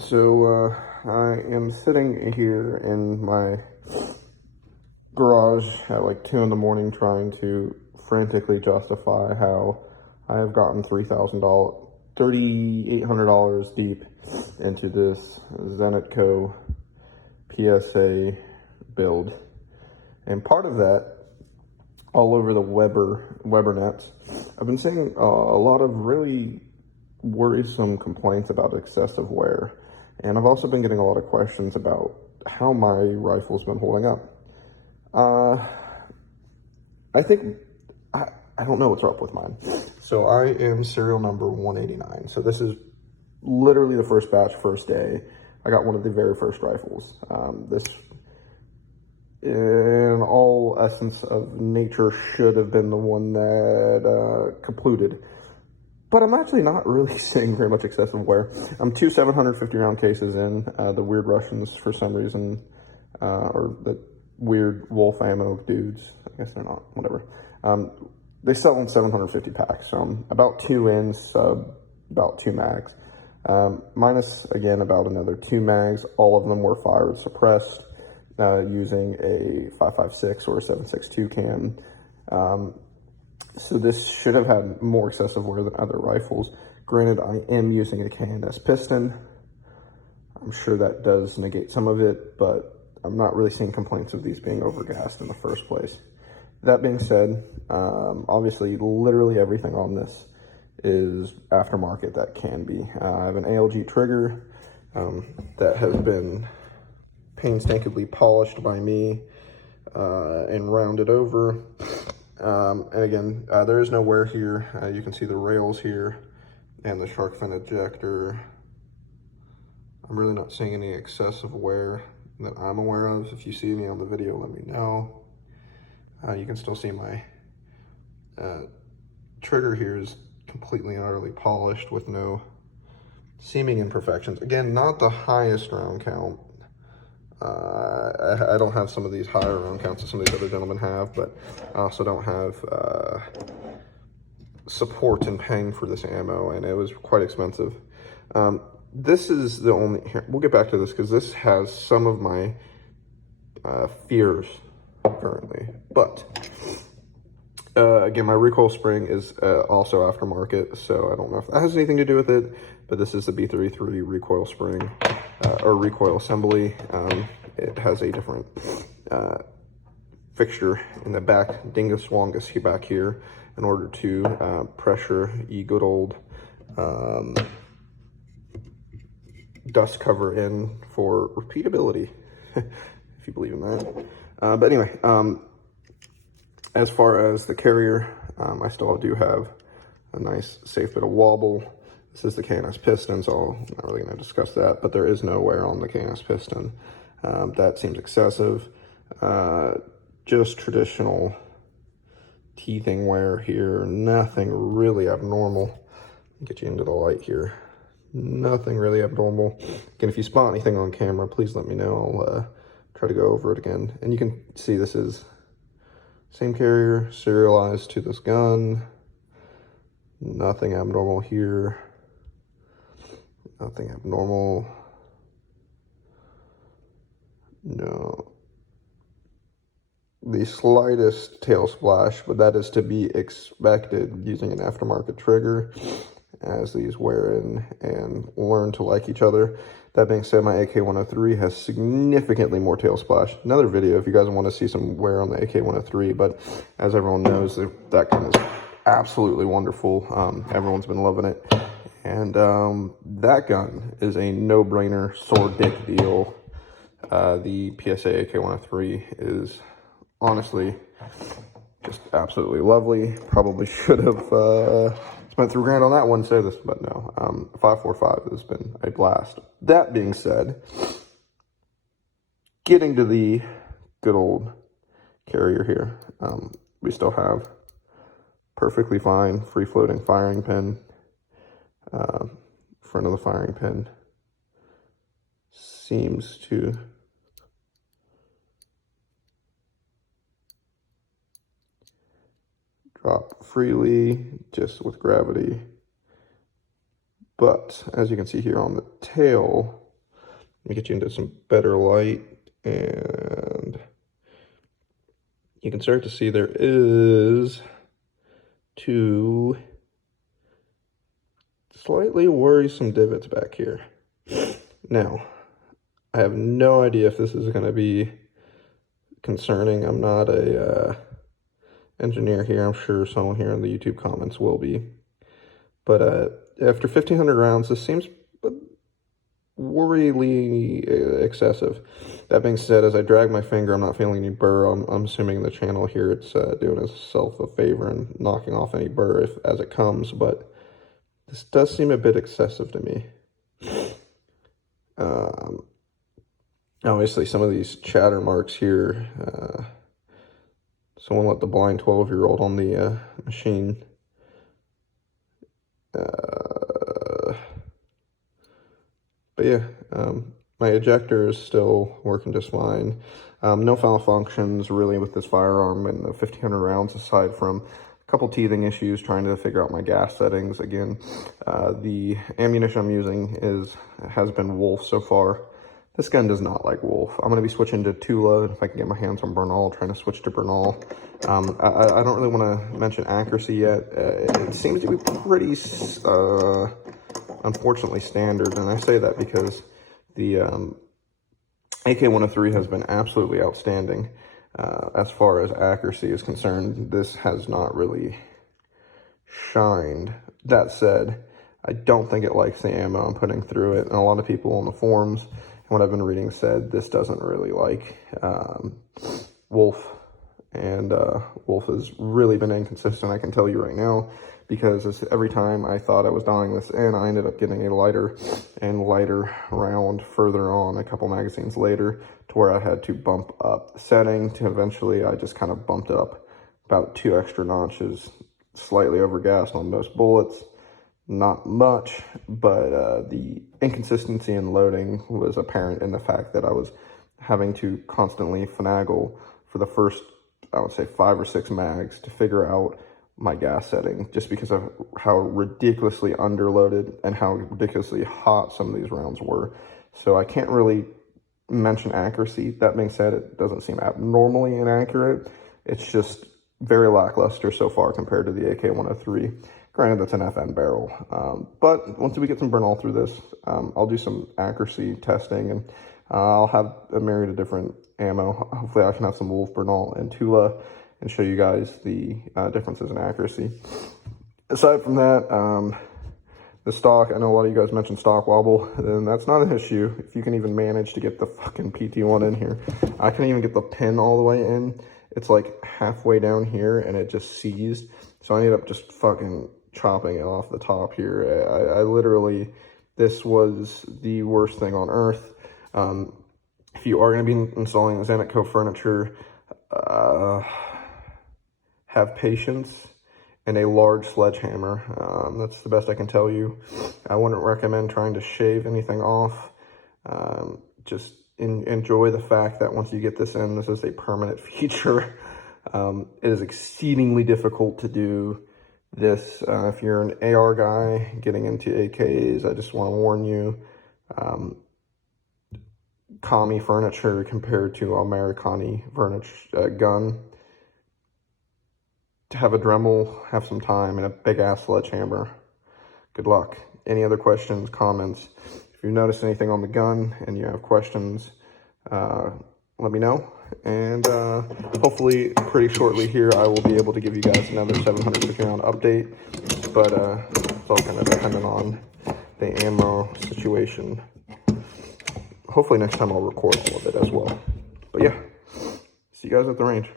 So I am sitting here in my garage at like 2 in the morning trying to frantically justify how I have gotten $3,800 deep into this Zenitco PSA build. And part of that, all over the Weber nets, I've been seeing a lot of really worrisome complaints about excessive wear. And I've also been getting a lot of questions about how my rifle's been holding up. I think, I don't know what's up with mine. So I am serial number 189. So this is literally the first batch, first day. I got one of the very first rifles. This, in all essence of nature, should have been the one that completed. But I'm actually not really seeing very much excessive wear. I'm 2 750 round cases in. The weird Russians, for some reason, or the weird wolf ammo dudes, I guess they're not, whatever. They sell in 750 packs, so I'm about 2 in, sub about 2 mags. Minus, again, about another 2 mags. All of them were fired suppressed using a 5.56 or a 7.62 cam. So this should have had more excessive wear than other rifles. Granted, I am using a KNS piston. I'm sure that does negate some of it, but I'm not really seeing complaints of these being overgassed in the first place. That being said, obviously, literally everything on this is aftermarket that can be. I have an ALG trigger that has been painstakingly polished by me and rounded over. And again, there is no wear here. You can see the rails here and the shark fin ejector. I'm really not seeing any excessive wear that I'm aware of. If you see any on the video, let me know. You can still see my trigger here is completely and utterly polished with no seeming imperfections. Again, not the highest round count. I don't have some of these higher round counts that some of these other gentlemen have, but I also don't have support in paying for this ammo, and it was quite expensive. This is the only, here, we'll get back to this because this has some of my fears currently, but again, my recoil spring is also aftermarket, so I don't know if that has anything to do with it, but this is the B33 recoil spring or recoil assembly. It has a different fixture in the back, dingus wongus back here, in order to pressure ye good old dust cover in for repeatability, if you believe in that. But anyway, as far as the carrier, I still do have a nice safe bit of wobble. This is the KNS piston, so I'm not really going to discuss that, but there is no wear on the KNS piston. That seems excessive. Just traditional teething wear here, nothing really abnormal. Get you into the light here. Nothing really abnormal. Again, if you spot anything on camera, please let me know. I'll try to go over it again. And you can see this is same carrier, serialized to this gun. Nothing abnormal here. Nothing abnormal. No. The slightest tail splash, but that is to be expected using an aftermarket trigger, as these wear in and learn to like each other. That being said, my AK103 has significantly more tail splash. Another video if you guys want to see some wear on the AK103, but as everyone knows, that gun is absolutely wonderful. Everyone's been loving it. And that gun is a no-brainer, sword dick deal. The PSA AK103 is honestly just absolutely lovely. Probably should have spent $3 grand on that one, say this, but no. 545 has been a blast. That being said, getting to the good old carrier here, we still have perfectly fine free-floating firing pin. Front of the firing pin seems to drop freely, just with gravity. But as you can see here on the tail, Let me get you into some better light, and you can start to see there is 2 slightly worrisome divots back here. Now, I have no idea if this is going to be concerning. I'm not a engineer here. I'm sure someone here in the YouTube comments will be. But after 1,500 rounds, this seems worryingly excessive. That being said, as I drag my finger, I'm not feeling any burr. I'm assuming the channel here, it's doing itself a favor and knocking off any burr as it comes, but this does seem a bit excessive to me. Obviously, some of these chatter marks here, someone let the blind 12-year-old on the machine. But yeah, my ejector is still working just fine. No malfunctions really with this firearm in the 1,500 rounds, aside from a couple teething issues trying to figure out my gas settings. Again, the ammunition I'm using has been Wolf so far. This gun does not like Wolf. I'm going to be switching to Tula if I can get my hands on Bernal, trying to switch to Bernal. I don't really want to mention accuracy yet. It seems to be pretty, unfortunately, standard, and I say that because the AK103 has been absolutely outstanding. As far as accuracy is concerned, this has not really shined. That said, I don't think it likes the ammo I'm putting through it, and a lot of people on the forums and what I've been reading said this doesn't really like Wolf, and Wolf has really been inconsistent, I can tell you right now, because every time I thought I was dialing this in, I ended up getting a lighter and lighter round further on, a couple magazines later, to where I had to bump up the setting to eventually I just kind of bumped up about 2 extra notches, slightly overgassed on most bullets. Not much, but the inconsistency in loading was apparent in the fact that I was having to constantly finagle for the first, I would say, 5 or 6 mags to figure out my gas setting, just because of how ridiculously underloaded and how ridiculously hot some of these rounds were. So I can't really mention accuracy. That being said, it doesn't seem abnormally inaccurate. It's just very lackluster so far compared to the AK103. Granted, that's an FN barrel. But once we get some Bernal through this, I'll do some accuracy testing, and I'll have a myriad of different ammo. Hopefully I can have some Wolf, Bernal, and Tula and show you guys the differences in accuracy. Aside from that, the stock, I know a lot of you guys mentioned stock wobble, and that's not an issue if you can even manage to get the fucking PT1 in here. I couldn't even get the pin all the way in. It's like halfway down here, and it just seized. So I ended up just fucking chopping it off the top here. I literally, this was the worst thing on earth. If you are going to be installing Xanaco furniture, have patience and a large sledgehammer. That's the best I can tell you. I wouldn't recommend trying to shave anything off. Just enjoy the fact that once you get this in, this is a permanent feature. It is exceedingly difficult to do this. If you're an AR guy getting into AKs, I just want to warn you, Kami furniture compared to Americani furniture gun. To have a Dremel, have some time, and a big-ass sledgehammer. Good luck. Any other questions, comments? If you noticed anything on the gun and you have questions, let me know. And hopefully pretty shortly here I will be able to give you guys another 750 round update, but it's all kind of dependent on the ammo situation. Hopefully next time I'll record all of it as well. But yeah, see you guys at the range.